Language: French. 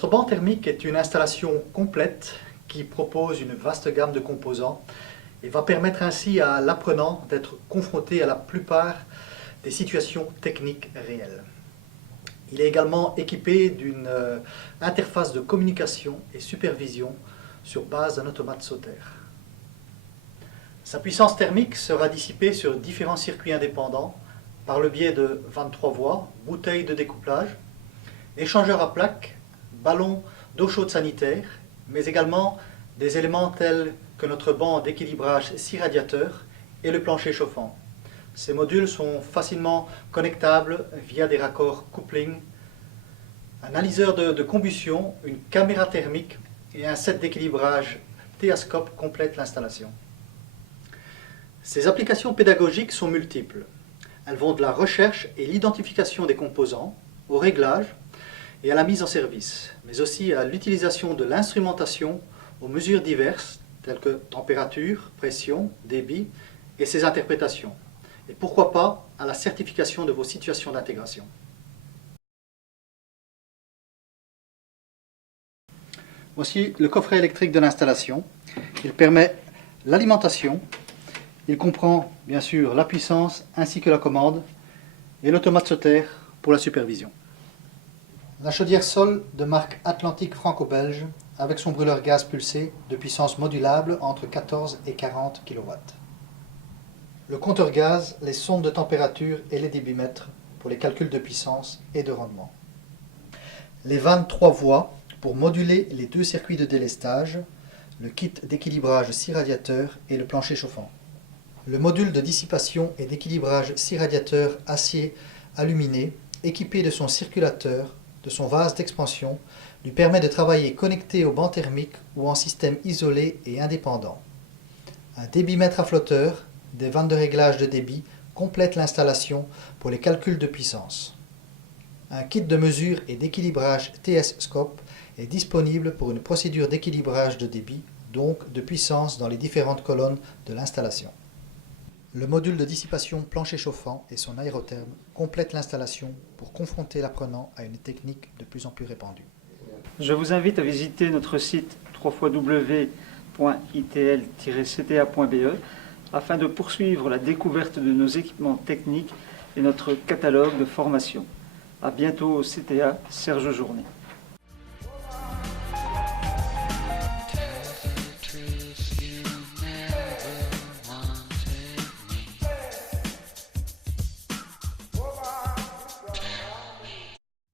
Notre banc thermique est une installation complète qui propose une vaste gamme de composants et va permettre ainsi à l'apprenant d'être confronté à la plupart des situations techniques réelles. Il est également équipé d'une interface de communication et supervision sur base d'un automate sautère. Sa puissance thermique sera dissipée sur différents circuits indépendants par le biais de 23 voies, bouteilles de découplage, échangeurs à plaques, ballons d'eau chaude sanitaire, mais également des éléments tels que notre banc d'équilibrage 6 radiateurs et le plancher chauffant. Ces modules sont facilement connectables via des raccords coupling, un analyseur de combustion, une caméra thermique et un set d'équilibrage Teascope complètent l'installation. Ces applications pédagogiques sont multiples. Elles vont de la recherche et l'identification des composants, au réglage et à la mise en service, mais aussi à l'utilisation de l'instrumentation aux mesures diverses, telles que température, pression, débit et ses interprétations. Et pourquoi pas à la certification de vos situations d'intégration. Voici le coffret électrique de l'installation. Il permet l'alimentation. Il comprend bien sûr la puissance ainsi que la commande et l'automate sautère pour la supervision. La chaudière Sol de marque Atlantique franco-belge avec son brûleur gaz pulsé de puissance modulable entre 14 et 40 kW. Le compteur gaz, les sondes de température et les débitmètres pour les calculs de puissance et de rendement. Les vannes 3 voies pour moduler les 2 circuits de délestage, le kit d'équilibrage 6 radiateurs et le plancher chauffant. Le module de dissipation et d'équilibrage 6 radiateurs acier aluminé équipé de son circulateur, de son vase d'expansion, lui permet de travailler connecté au banc thermique ou en système isolé et indépendant. Un débitmètre à flotteur, des vannes de réglage de débit complètent l'installation pour les calculs de puissance. Un kit de mesure et d'équilibrage Teascope est disponible pour une procédure d'équilibrage de débit, donc de puissance dans les différentes colonnes de l'installation. Le module de dissipation plancher chauffant et son aérotherme complètent l'installation pour confronter l'apprenant à une technique de plus en plus répandue. Je vous invite à visiter notre site www.itl-cta.be afin de poursuivre la découverte de nos équipements techniques et notre catalogue de formation. À bientôt au CTA, Serge Journet.